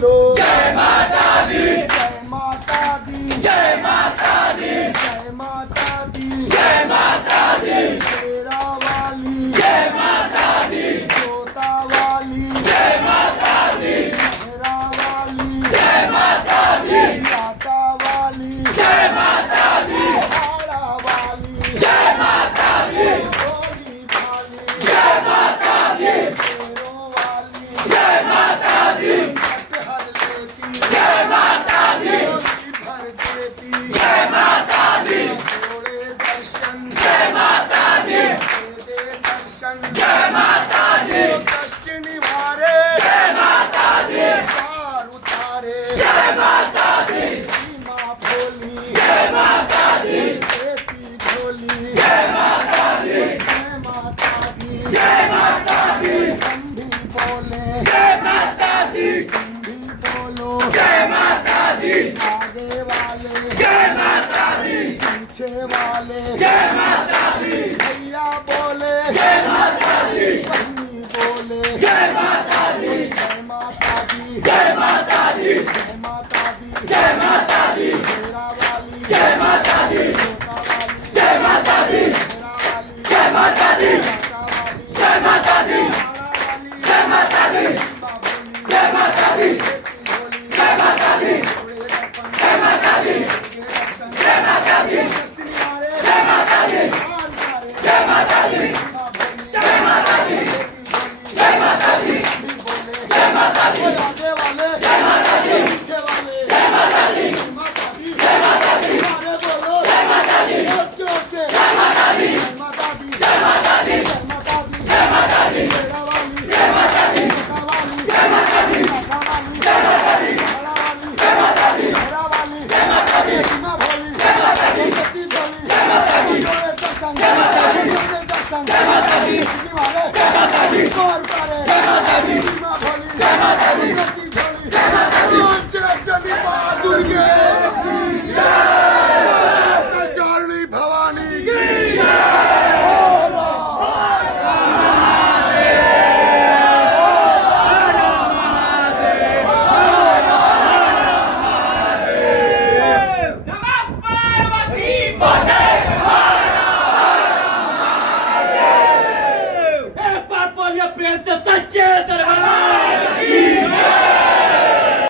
बोलो जय माता दी, जय माता दी, जय माता दी, जय माता दी, जय माता दी, शेरा वाली, जय माता दी, जोता वाली, जय माता दी, मेहरा वाली, जय माता दी, लाटा वाली, जय माता दी, हाड़ा वाली, जय माता दी, भोली भाली, जय माता दी, शेरों वाली, जय माता दी, कटहल लेती, जय माता दी, झोली भर देती, जय माता दी, जोड़े दर्शन, जय माता दी, दे दर्शन, जय माता दी, कष्ट निवारे, जय माता दी, पार उतारे, जय माता दी, माँ भोली, जय माता दी, देती झोली, जय माता दी, जय माता दी, जय माता दी, हम भी बोले, जय माता दी, तुम भी बोलो, जय माता दी, आगे वाले, जय माता दी, पीछे वाले, जय माता दी, भैया बोले, जय माता दी, बहनी बोले, जय